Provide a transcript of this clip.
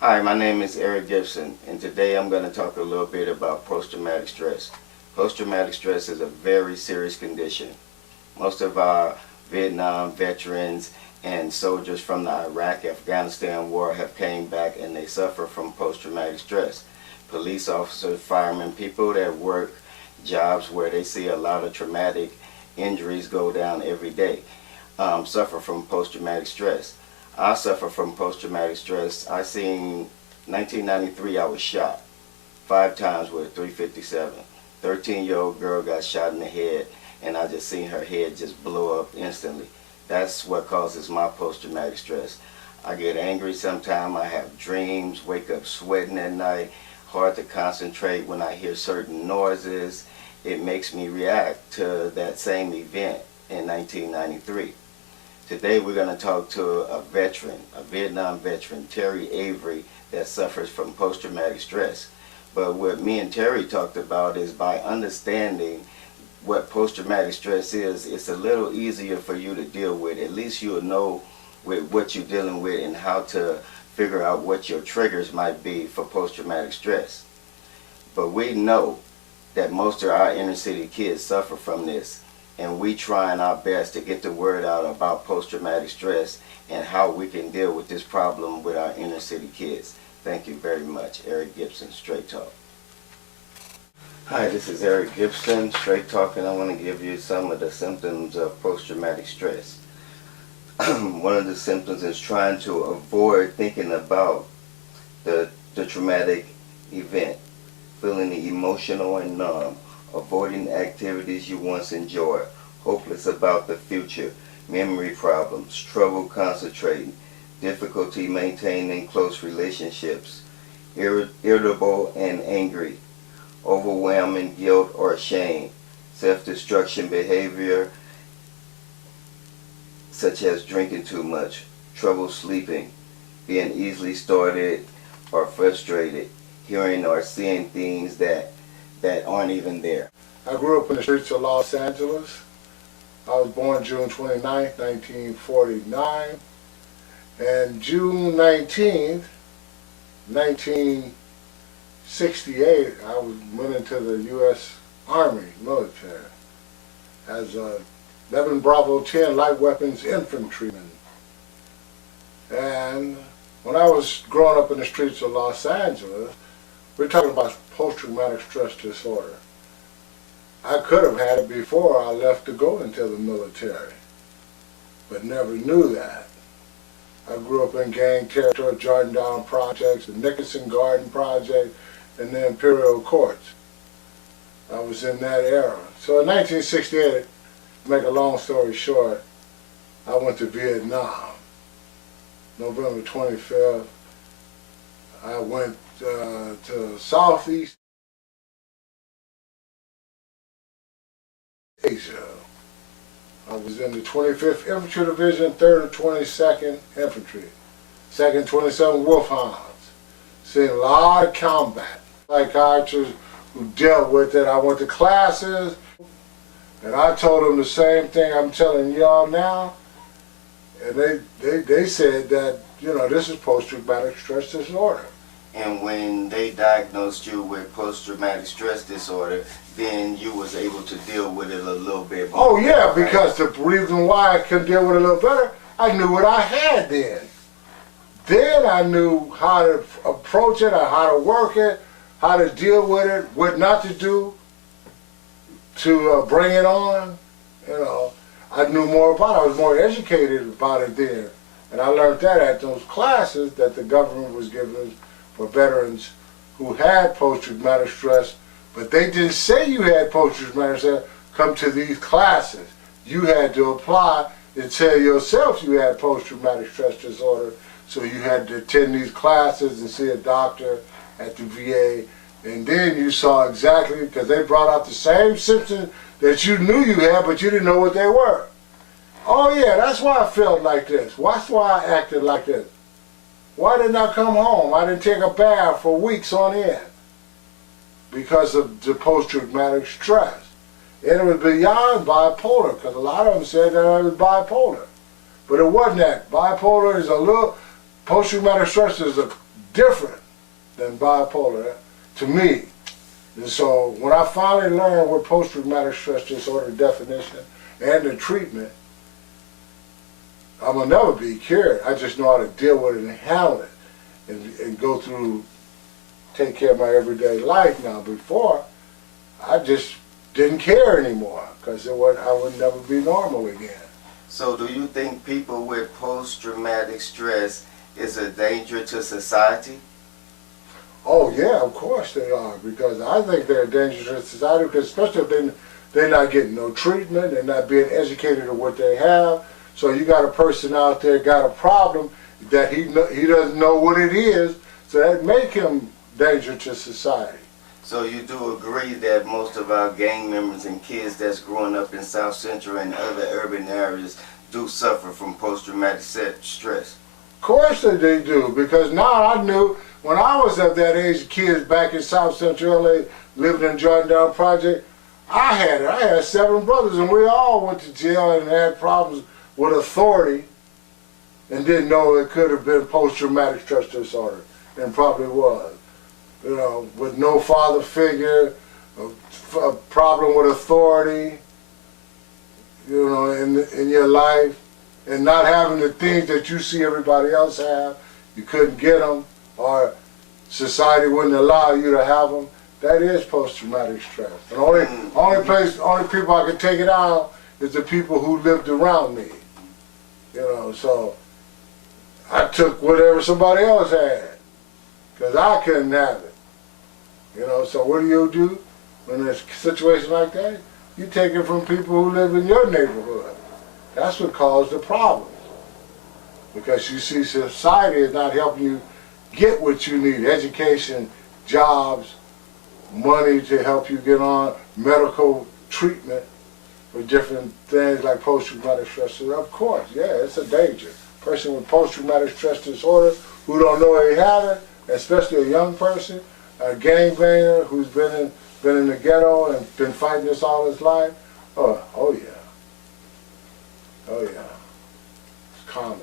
Hi, my name is Eric Gibson, and today I'm going to talk a little bit about post-traumatic stress. Post-traumatic stress is a very serious condition. Most of our Vietnam veterans and soldiers from the Iraq-Afghanistan war have came back and they suffer from post-traumatic stress. Police officers, firemen, people that work jobs where they see a lot of traumatic injuries go down every day suffer from post-traumatic stress. I suffer from post-traumatic stress. I seen 1993 I was shot 5 times with a .357. 13-year-old girl got shot in the head and I just seen her head just blow up instantly. That's what causes my post-traumatic stress. I get angry sometimes, I have dreams, wake up sweating at night, hard to concentrate when I hear certain noises. It makes me react to that same event in 1993. Today we're going to talk to a veteran, a Vietnam veteran, Terry Avery, that suffers from post-traumatic stress. But what me and Terry talked about is by understanding what post-traumatic stress is, it's a little easier for you to deal with. At least you'll know with what you're dealing with and how to figure out what your triggers might be for post-traumatic stress. But we know that most of our inner city kids suffer from this, and we trying our best to get the word out about post-traumatic stress and how we can deal with this problem with our inner city kids. Thank you very much. Eric Gibson, Straight Talk. Hi, this is Eric Gibson, Straight Talk, and I want to give you some of the symptoms of post-traumatic stress. One of the symptoms is trying to avoid thinking about the traumatic event, feeling emotional and numb, avoiding activities you once enjoyed, hopeless about the future, memory problems, trouble concentrating, difficulty maintaining close relationships, irritable and angry, overwhelming guilt or shame, self-destruction behavior such as drinking too much, trouble sleeping, being easily started or frustrated, hearing or seeing things that aren't even there. I grew up in the streets of Los Angeles. I was born June 29, 1949, and June 19th, 1968, I went into the U.S. Army military as a 11 Bravo 10 light weapons infantryman. And when I was growing up in the streets of Los Angeles, we're talking about post-traumatic stress disorder. I could have had it before I left to go into the military, but never knew that. I grew up in gang territory, Jordan Down Projects, the Nickerson Garden Project, and the Imperial Courts. I was in that era. So in 1968, to make a long story short, I went to Vietnam. November 25th, I went to Southeast Asia. I was in the 25th Infantry Division, 3rd and 22nd Infantry, 2nd 27 Wolfhounds. Seen a lot of combat. Psychiatrists who dealt with it. I went to classes, and I told them the same thing I'm telling y'all now. And they said that, you know, this is post-traumatic stress disorder. And when they diagnosed you with post-traumatic stress disorder, then you was able to deal with it a little bit more. Oh yeah, because the reason why I could deal with it a little better, I knew what I had then. Then I knew how to approach it, or how to work it, how to deal with it, what not to do to bring it on. You know, I knew more about it. I was more educated about it then. And I learned that at those classes that the government was giving us for veterans who had post-traumatic stress, but they didn't say you had post-traumatic stress. Come to these classes. You had to apply and tell yourself you had post-traumatic stress disorder, so you had to attend these classes and see a doctor at the VA, and then you saw exactly, because they brought out the same symptoms that you knew you had, but you didn't know what they were. Oh yeah, that's why I felt like this. That's why I acted like this. Why didn't I come home? I didn't take a bath for weeks on end because of the post-traumatic stress. And it was beyond bipolar, because a lot of them said that I was bipolar. But it wasn't that. Bipolar is a little, post-traumatic stress is a different than bipolar to me. And so when I finally learned what post-traumatic stress disorder definition and the treatment, I'm gonna never be cured. I just know how to deal with it and handle it and go through, take care of my everyday life now. Before, I just didn't care anymore because I would never be normal again. So do you think people with post-traumatic stress is a danger to society? Oh yeah, of course they are, because I think they're a danger to society, because especially if they're not getting no treatment, they're not being educated on what they have. So you got a person out there got a problem that he doesn't know what it is, so that make him danger to society. So you do agree that most of our gang members and kids that's growing up in South Central and other urban areas do suffer from post-traumatic stress? Of course that they do, because now I knew when I was of that age, kids back in South Central LA, living in Jordan Down Project, I had 7 brothers, and we all went to jail and had problems with authority and didn't know it could have been post-traumatic stress disorder, and probably was. You know, with no father figure, a problem with authority, you know, in your life, and not having the things that you see everybody else have, you couldn't get them, or society wouldn't allow you to have them. That is post-traumatic stress. And only people I can take it out is the people who lived around me. You know, so I took whatever somebody else had, because I couldn't have it. You know, so what do? When there's a situation like that? You take it from people who live in your neighborhood. That's what caused the problems. Because you see, society is not helping you get what you need: education, jobs, money to help you get on, medical treatment for different things like post-traumatic stress disorder. Of course, yeah, it's a danger. Person with post-traumatic stress disorder who don't know they have it, especially a young person, a gangbanger who's been in the ghetto and been fighting this all his life. Oh yeah. Oh yeah. It's common.